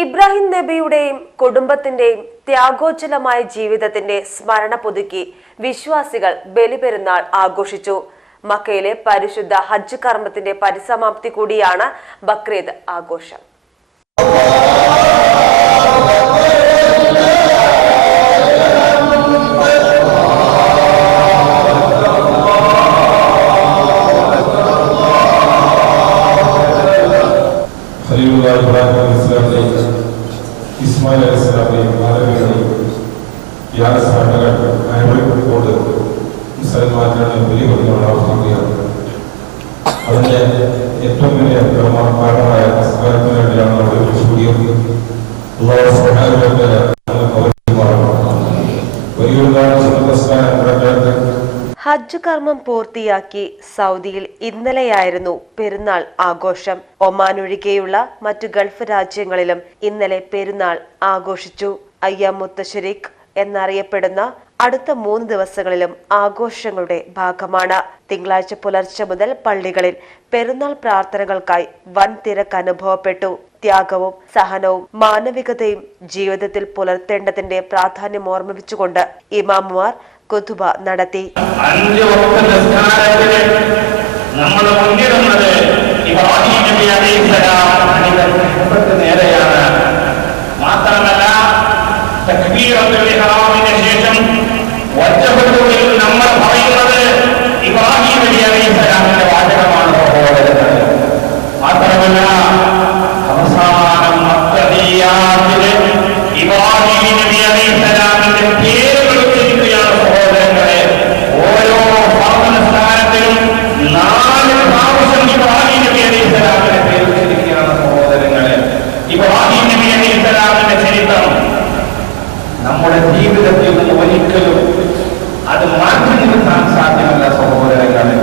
ഇബ്രാഹിം നബിയുടെയും കുടുംബത്തിന്റെയും ത്യാഗോജ്ജലമായ ജീവിതത്തിന്റെ സ്മരണ പുതുക്കി വിശ്വാസികൾ ബലിപെരുന്നാൾ ആഘോഷിച്ചു. മക്കയിലെ പരിശുദ്ധ ഹജ്ജ് കർമ്മത്തിന്റെ പരിസമാപ്തി കൂടിയാണ് ബക്രീദ് ആഘോഷം. ഖലീലുല്ലാഹി ഇബ്രാഹിം അലൈഹിസ്സലാമിനെയും ഇസ്മായിൽ അലൈഹിസ്സലാമിനെയും മാധവികളെയും യാഗസാധനകൾ അയവളിക്കൊണ്ട് മുസൽമാനാണ് വലിയ കൊല്ലുകൾ ആവശ്യമാണ് അതിന്റെ ഏറ്റവും വലിയ കാരണമായ ഹജ്ജ് കർമ്മം പൂർത്തിയാക്കി സൗദിയിൽ ഇന്നലെയായിരുന്നു പെരുന്നാൾ ആഘോഷം. ഒമാൻ ഒഴികെയുള്ള മറ്റു ഗൾഫ് രാജ്യങ്ങളിലും ഇന്നലെ പെരുന്നാൾ ആഘോഷിച്ചു. അയ്യാം മുത്തശ്ശരീഖ് എന്നറിയപ്പെടുന്ന അടുത്ത മൂന്ന് ദിവസങ്ങളിലും ആഘോഷങ്ങളുടെ ഭാഗമാണ്. തിങ്കളാഴ്ച പുലർച്ചെ മുതൽ പള്ളികളിൽ പെരുന്നാൾ പ്രാർത്ഥനകൾക്കായി വൻ തിരക്ക് അനുഭവപ്പെട്ടു. ത്യാഗവും സഹനവും മാനവികതയും ജീവിതത്തിൽ പുലർത്തേണ്ടതിന്റെ പ്രാധാന്യം ഓർമ്മിപ്പിച്ചുകൊണ്ട് ഇമാമുമാർ കുതുബ നടത്തി. അഞ്ച് വക്ത നിസ്കാരത്തിന് നമ്മൾ മുന്നിടുന്നത് ഇബ്രാഹിം നബി അലൈഹിസ്സലാം അതിന്റെ കുടുംബത്തിന് നേരെയാണ്. മാത്രമല്ല തക്ബീറത്തുൽ ഇഹ്റാമിന് ശേഷം വജ്ജഹത്തുൽ നമ്മൾ പറയുന്നത് ഇബ്രാഹിം നബി അലൈഹിസ്സലാമിന്റെ വാചകമാണ് സഹോദരങ്ങൾ മാത്രമല്ല അവസാനം മക്തദിയാത്തിൽ ഇബ്രാഹിം നബി അലൈഹിസ്സലാമിന്റെ പേര് വിളിച്ചിരിക്കുകയാണ് സഹോദരങ്ങളെ ഓരോ പാപനസ്ഥാനത്തിലും നാല് പ്രാവശ്യം ഇബ്രാഹിം നബി അലൈഹിസ്സലാമിന്റെ പേര് വിളിച്ചിരിക്കുകയാണ് സഹോദരങ്ങളെ ഇബ്രാഹിം നബി അലൈഹിസ്സലാമിന്റെ ചരിത്രം നമ്മുടെ ജീവിതത്തിൽ നിന്ന് ഒരിക്കലും അത് മാറ്റി നിർത്താൻ സാധ്യമല്ല സഹോദരങ്ങളെ.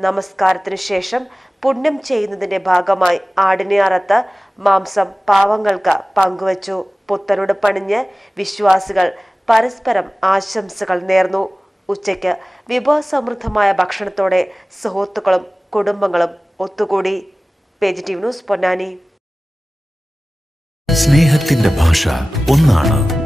നമസ്കാരത്തിന് ശേഷം പുണ്യം ചെയ്യുന്നതിന്റെ ഭാഗമായി ആടിനെ അറത്ത് മാംസം പാവങ്ങൾക്ക് പങ്കുവച്ചു. പുത്തനോട് പണിഞ്ഞ് വിശ്വാസികൾ പരസ്പരം ആശംസകൾ നേർന്നു. ഉച്ചയ്ക്ക് വിഭവസമൃദ്ധമായ ഭക്ഷണത്തോടെ സുഹൃത്തുക്കളും കുടുംബങ്ങളും ഒത്തുകൂടി. Page T V news Ponnani. സ്നേഹത്തിന്റെ ഭാഷ ഒന്നാണ്.